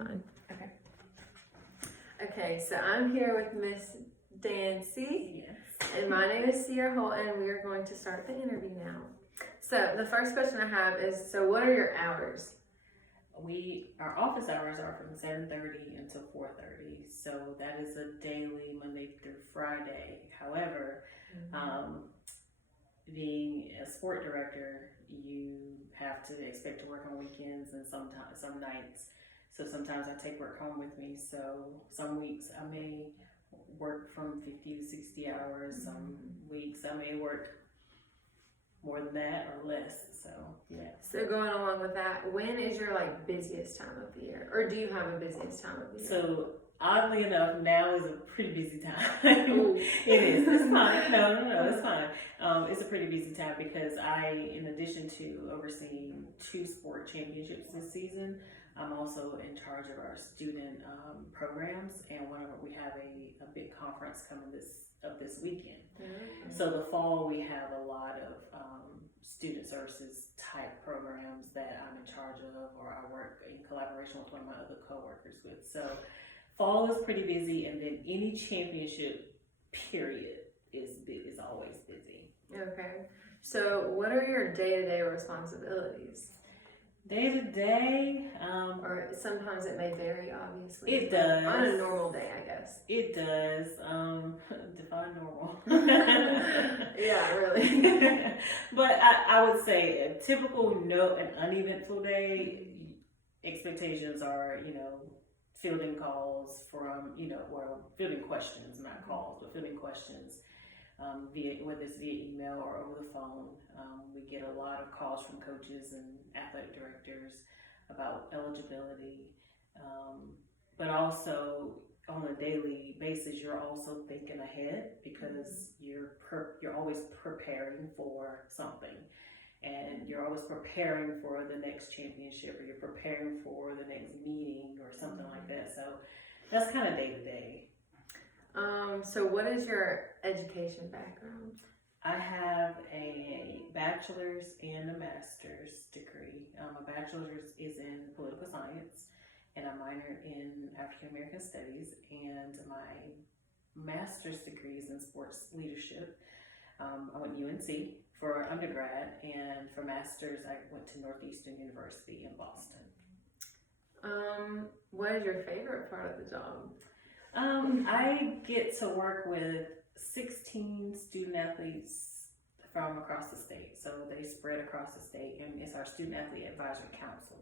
Fine. Okay. Okay, so I'm here with Miss Dancy. Yes. And my name is Sierra Holt, and we are going to start the interview now. So the first question I have is, so what are your hours? Our office hours are from 7:30 until 4:30, so that is a daily Monday through Friday. However, being a sport director, you have to expect to work on weekends and some nights. So sometimes I take work home with me. So some weeks I may work from 50 to 60 hours. Some weeks I may work more than that or less. So yeah. So going along with that, when is your busiest time of the year, or do you have a busiest time of the year? So oddly enough, now is a pretty busy time. It is. It's fine. No, it's fine. It's a pretty busy time because in addition to overseeing 2 sport championships this season, I'm also in charge of our student programs, and we have a big conference coming this weekend. Mm-hmm. So the fall we have a lot of student services type programs that I'm in charge of, or I work in collaboration with one of my other coworkers with. So fall is pretty busy, and then any championship period is always busy. Okay. So what are your day-to-day responsibilities? Day to day, or sometimes it may vary, obviously. It does. On a normal day, I guess. It does. Define normal. Yeah, really. But I would say a typical an uneventful day, expectations are, fielding calls from, fielding questions, not calls, but fielding questions. Whether it's via email or over the phone. We get a lot of calls from coaches and athletic directors about eligibility, but also on a daily basis, you're also thinking ahead because you're always preparing for something, and you're always preparing for the next championship, or you're preparing for the next meeting or something like that. So that's kind of day to day. So what is your education background? I have a bachelor's and a master's degree. My bachelor's is in political science, and I minored in African American studies, and my master's degree is in sports leadership. I went to UNC for undergrad, and for master's I went to Northeastern University in Boston. What is your favorite part of the job? I get to work with 16 student athletes from across the state. So they spread across the state, and it's our Student Athlete Advisory Council.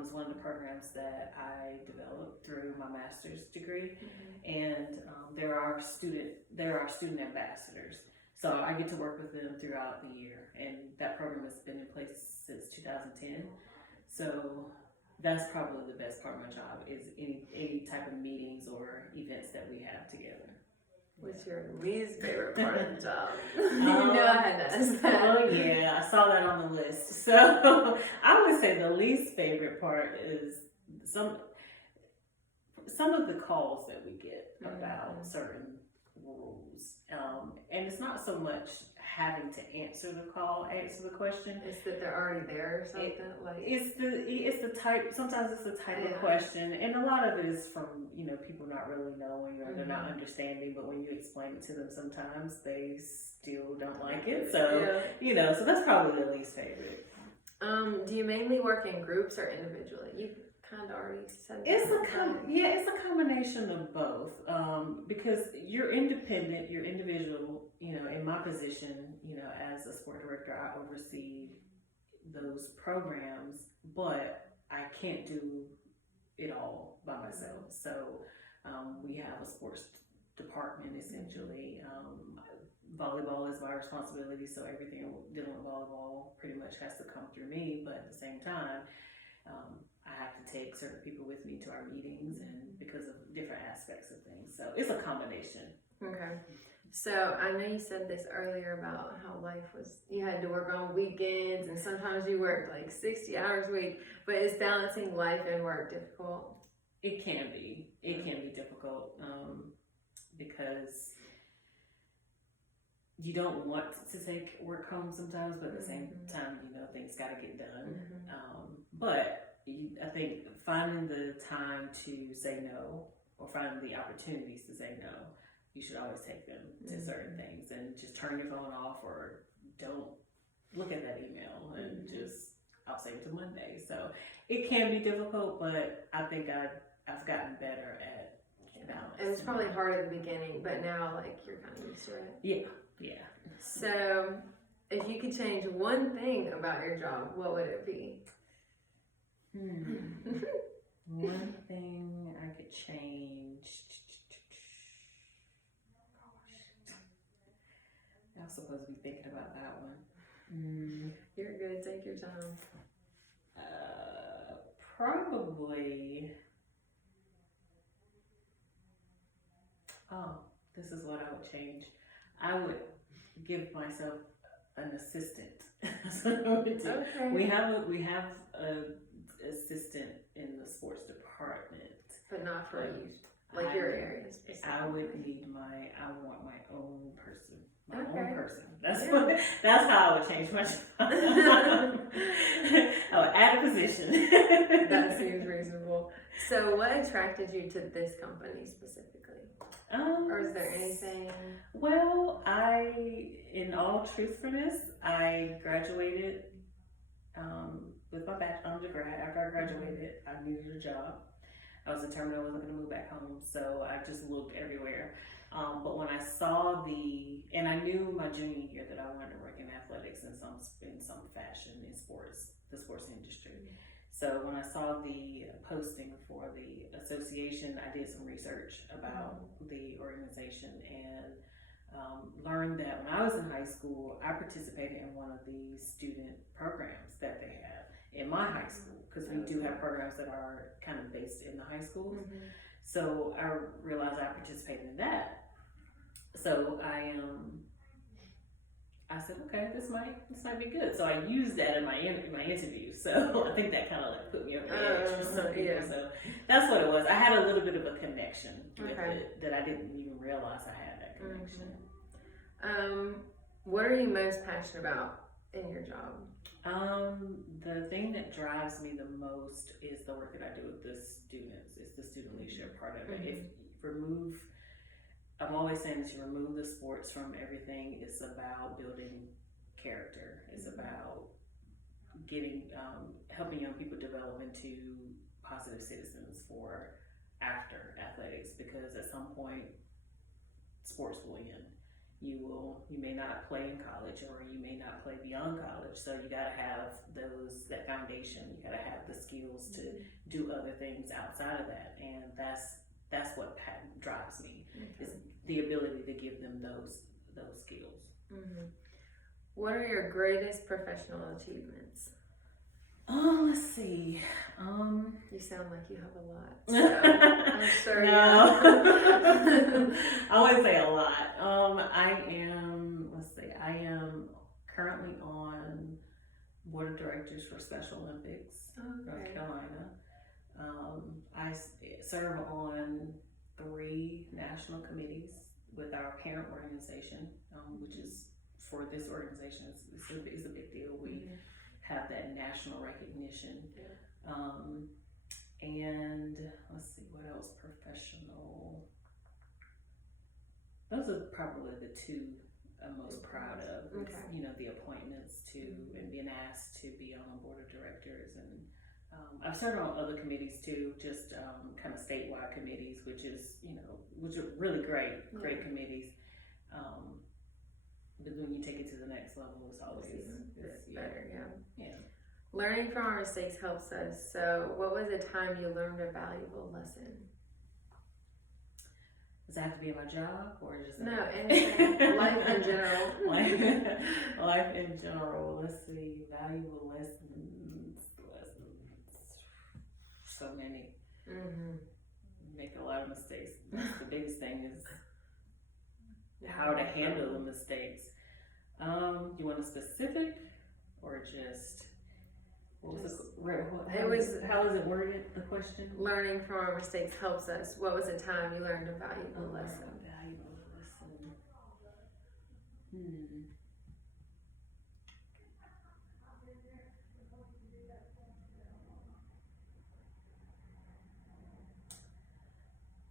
It's one of the programs that I developed through my master's degree, and there are student ambassadors. So I get to work with them throughout the year, and that program has been in place since 2010. So that's probably the best part of my job, is any type of meetings or events that we have together. What's your least favorite part of the job? I had to ask that. Oh yeah, I saw that on the list. So I would say the least favorite part is some of the calls that we get about certain rules, and it's not so much having to answer the question. It's that they're already there or something. It's the type. Sometimes it's the type of question, and a lot of it is from people not really knowing, or they're not understanding. But when you explain it to them, sometimes they still don't like it. So so that's probably the least favorite. Do you mainly work in groups or individually? You kind of already said that. It's a combination of both. Because you're independent, you're individual. In my position, as a sport director, I oversee those programs, but I can't do it all by myself. So we have a sports department, essentially. Volleyball is my responsibility, so everything dealing with volleyball pretty much has to come through me, but at the same time, I have to take certain people with me to our meetings, and because of different aspects of things. So it's a combination. Okay. So I know you said this earlier about how you had to work on weekends, and sometimes you worked 60 hours a week, but is balancing life and work difficult? It can be. It can be difficult because you don't want to take work home sometimes, but at the same time, things got to get done. But I think finding the time to say no, or finding the opportunities to say no, you should always take them to certain things, and just turn your phone off, or don't look at that email, and just, I'll save it to Monday. So it can be difficult, but I think I've gotten better at balance. It was probably hard at the beginning, but now like you're kind of used to it. Yeah. So if you could change one thing about your job, what would it be? One thing I could change. Gosh, I was supposed to be thinking about that one. You're good. Take your time. Probably. Oh, this is what I would change. I would give myself an assistant. That's what I would do. Okay. We have a assistant in the sports department, But not for you, like your area specifically. I want my own person. My Okay. own person. That's how I would change my job. I would add a position. That seems reasonable. So what attracted you to this company specifically? Or is there anything? Well, in all truthfulness, I graduated with my undergrad. After I graduated, I needed a job. I was determined I wasn't going to move back home, so I just looked everywhere. But when I saw and I knew my junior year that I wanted to work in athletics in some fashion in the sports industry. So when I saw the posting for the association, I did some research about the organization, and learned that when I was in high school, I participated in one of the student programs that they have in my high school, because we do have programs that are kind of based in the high schools. So I realized I participated in that. So I said, okay, this might be good. So I used that in my interview. So I think that kind of like put me over the edge for some people. Yeah. So that's what it was. I had a little bit of a connection with it that I didn't even realize I had that connection. What are you most passionate about in your job? The thing that drives me the most is the work that I do with the students. It's the student leadership part of it. I'm always saying that you remove the sports from everything. It's about building character. It's about helping young people develop into positive citizens for after athletics, because at some point sports will end. You may not play in college, or you may not play beyond college. So you got to have that foundation. You got to have the skills to do other things outside of that, and that's what drives me. Is the ability to give them those skills. What are your greatest professional achievements? Let's see. You sound like you have a lot. So I'm sure No. I wouldn't say a lot. I am currently on board of directors for Special Olympics, North Carolina. I serve on 3 national committees with our parent organization, which is, for this organization, is a big deal. We have that national recognition. And let's see, what else professional? Those are probably the 2 I'm most proud of. The appointments and being asked to be on the board of directors. And I've served on other committees too, just kind of statewide committees, which are really great committees. But when you take it to the next level, it's always better. Yeah. Learning from our mistakes helps us. So what was a time you learned a valuable lesson? Does that have to be in my job, or just no, anything? Life in general. Life in general. Let's see, valuable lessons. So many. Make a lot of mistakes. The biggest thing is how to handle the mistakes. You want a specific, or just? How was it worded, the question? Learning from our mistakes helps us. What was a time you learned a valuable lesson?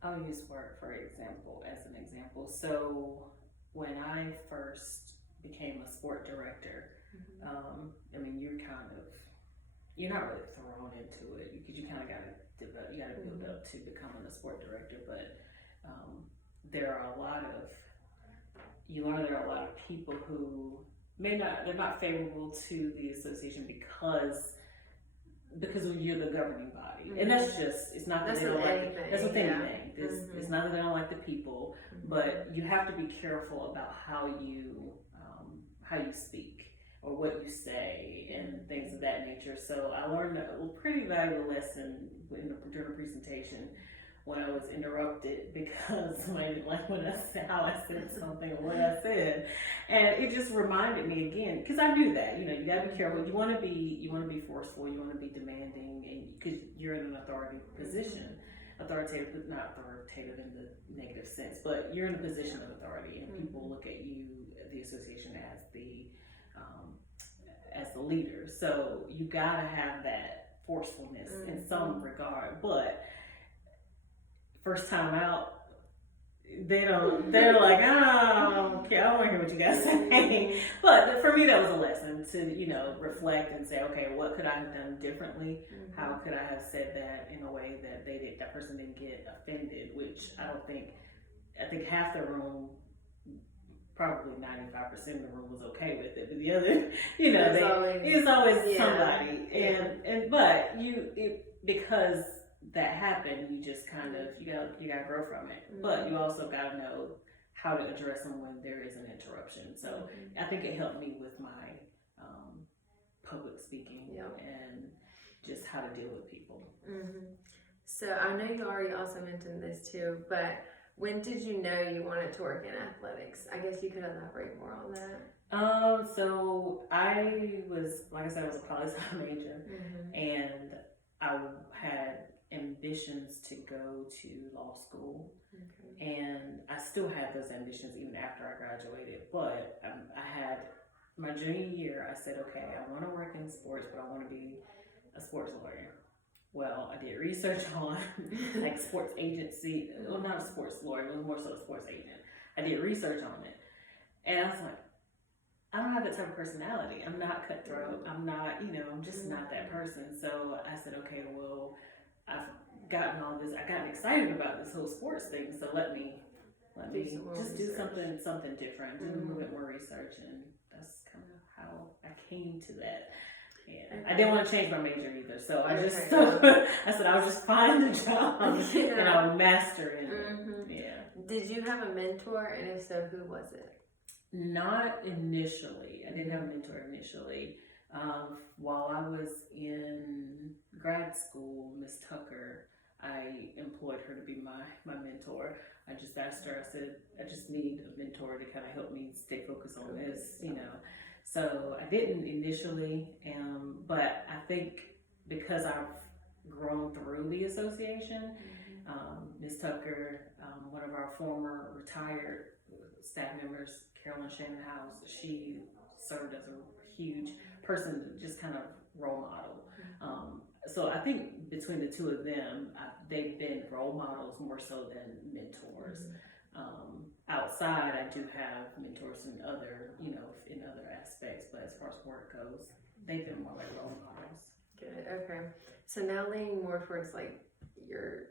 I'll use work for example, as an example. So when I first became a sport director, I mean, you're not really thrown into it because you kind of got to develop, you got to build up to becoming a sport director. But you learn there are a lot of people who they're not favorable to the association because you're the governing body, and that's just, it's not that they don't like it. That's with anything. It's not that they don't like the people, but you have to be careful about how you speak or what you say and things of that nature. So I learned a pretty valuable lesson during a presentation when I was interrupted because I didn't like how I said something or what I said, and it just reminded me again, because I knew that you got to be careful. You want to be forceful. You want to be demanding, and because you're in an authoritative position, authoritative, not authoritative in the negative sense, but you're in a position of authority, and people look at you, the association, as the leader. So you gotta have that forcefulness in some regard, but first time out, they're like, oh, okay, I don't want to hear what you guys say. But for me, that was a lesson to, reflect and say, okay, what could I have done differently? How could I have said that in a way that that person didn't get offended, which I think half the room, probably 95% of the room was okay with it, but the other, it's always somebody. But because that happened, you just kind of, you gotta grow from it. But you also gotta know how to address them when there is an interruption. So I think it helped me with my public speaking and just how to deal with people. So I know you already also mentioned this too, but when did you know you wanted to work in athletics? I guess you could elaborate more on that. So I was, like I said, I was a poli-sci major, and I had ambitions to go to law school, and I still had those ambitions even after I graduated. But I had my junior year, I said, okay, I want to work in sports, but I want to be a sports lawyer. Well, I did research on like sports agency, well, not a sports lawyer, it was more so a sports agent. I did research on it, and I was like, I don't have that type of personality. I'm not cutthroat. I'm not, I'm just not that person. So I said, okay, well, I've gotten all this, I got excited about this whole sports thing, so let me just do something different, do a little bit more research, and that's kind of how I came to that. Yeah. I didn't want to change my major either, so I said I'll just find a job and I'll master it. Yeah. Did you have a mentor, and if so, who was it? Not initially. I didn't have a mentor initially. While I was in grad school, Miss Tucker, I employed her to be my mentor. I just asked her, I said, I just need a mentor to kind of help me stay focused on this, So I didn't initially, but I think because I've grown through the association, Miss Tucker, one of our former retired staff members, Carolyn Shannon House, she served as a huge person, just kind of role model. So I think between the two of them, they've been role models more so than mentors. Outside, I do have mentors in other aspects, but as far as work goes, they've been more like role models. Good. Okay. So now leaning more towards like your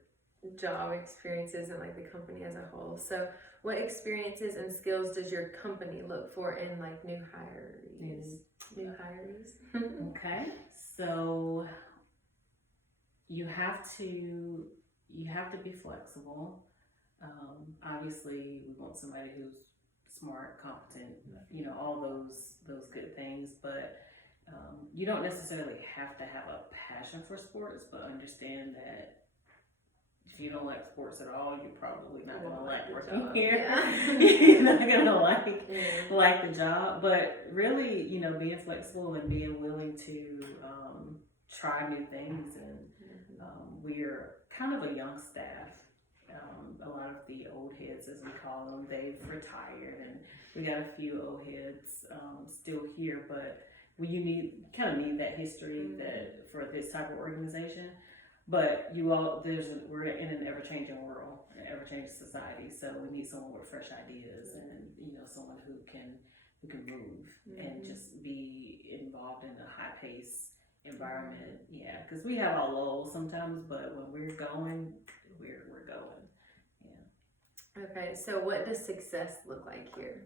job experiences and like the company as a whole. So what experiences and skills does your company look for in like new hirees? Okay. So you have to be flexible. Obviously we want somebody who's smart, competent, all those good things, but you don't necessarily have to have a passion for sports, but understand that if you don't like sports at all, you're probably not going to like working here. You're not going to like the job, but really, being flexible and being willing to try new things. And we're kind of a young staff. A lot of the old heads, as we call them, they've retired, and we got a few old heads still here, but you need that history that for this type of organization. But we're in an ever-changing world, an ever-changing society. So we need someone with fresh ideas, and someone who can move and just be involved in a high-paced environment. Yeah, because we have our lulls sometimes, but when we're going, we're going. Yeah. Okay, so what does success look like here?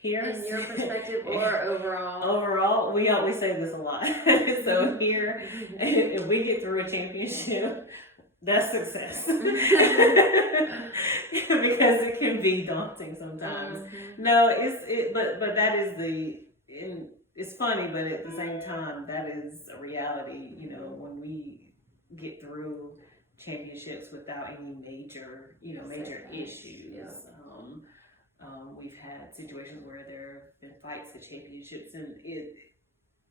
Here, in your perspective, or overall? Overall, we always say this a lot. So here, if we get through a championship, that's success. Because it can be daunting sometimes. No, but that is it's funny, but at the same time, that is a reality. When we get through championships without any major issues. Yeah. We've had situations where there have been fights at championships, and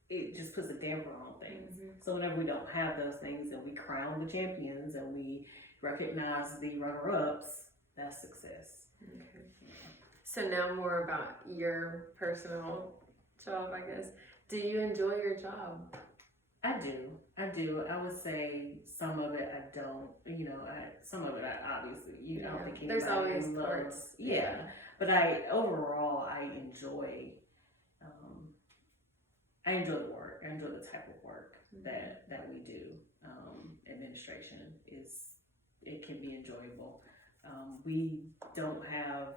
it just puts a damper on things. So whenever we don't have those things, and we crown the champions, and we recognize the runner-ups, that's success. Okay. So now more about your personal job, I guess. Do you enjoy your job? I do. I would say some of it I don't. Some of it I obviously, I don't think there's always parts. Yeah. But overall I enjoy the work. I enjoy the type of work that we do. Administration it can be enjoyable. We don't have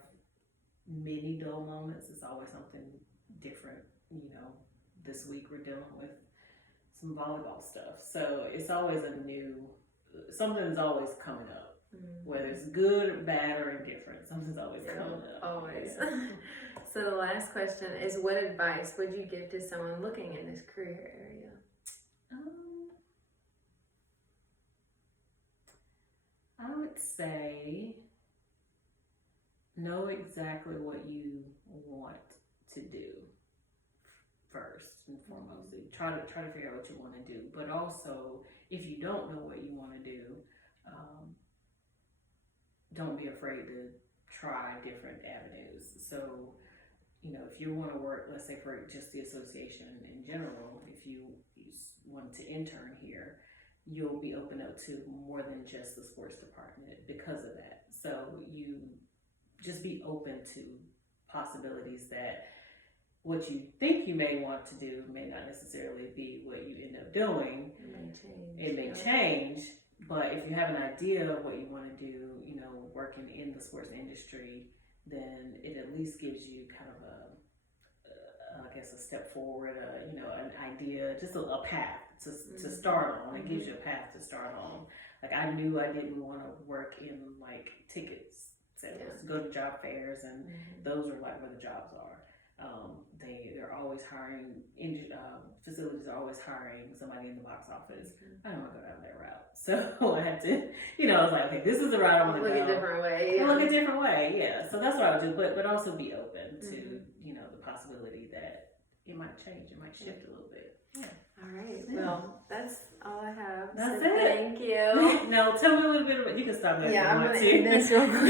many dull moments. It's always something different. This week we're dealing with some volleyball stuff, so it's always something's always coming up. Whether it's good, bad, or indifferent, something's always coming up. Always. Yeah. So the last question is, what advice would you give to someone looking in this career area? I would say know exactly what you want to do first and foremost. Try to figure out what you want to do, but also if you don't know what you want to do, don't be afraid to try different avenues. So, if you want to work, let's say for just the association in general, if you want to intern here, you'll be open up to more than just the sports department because of that. So you just be open to possibilities that what you think you may want to do may not necessarily be what you end up doing. It may change. But if you have an idea of what you want to do, working in the sports industry, then it at least gives you kind of a step forward, an idea, just a path to start on. It gives you a path to start on. Like I knew I didn't want to work in like tickets sales, go to job fairs, and those are like where the jobs are. They're always hiring. Facilities are always hiring somebody in the box office. I don't want to go down that route, so I had to. I was like, okay, this is the route I want to go. Look a different way. Look a different way, yeah. So that's what I would do, but also be open to the possibility that it might change, it might shift a little bit. Yeah. All right. Yeah. Well, that's all I have. That's it. Thank you. Now, tell me a little bit about. You can stop that. Yeah, I'm gonna end this real quick.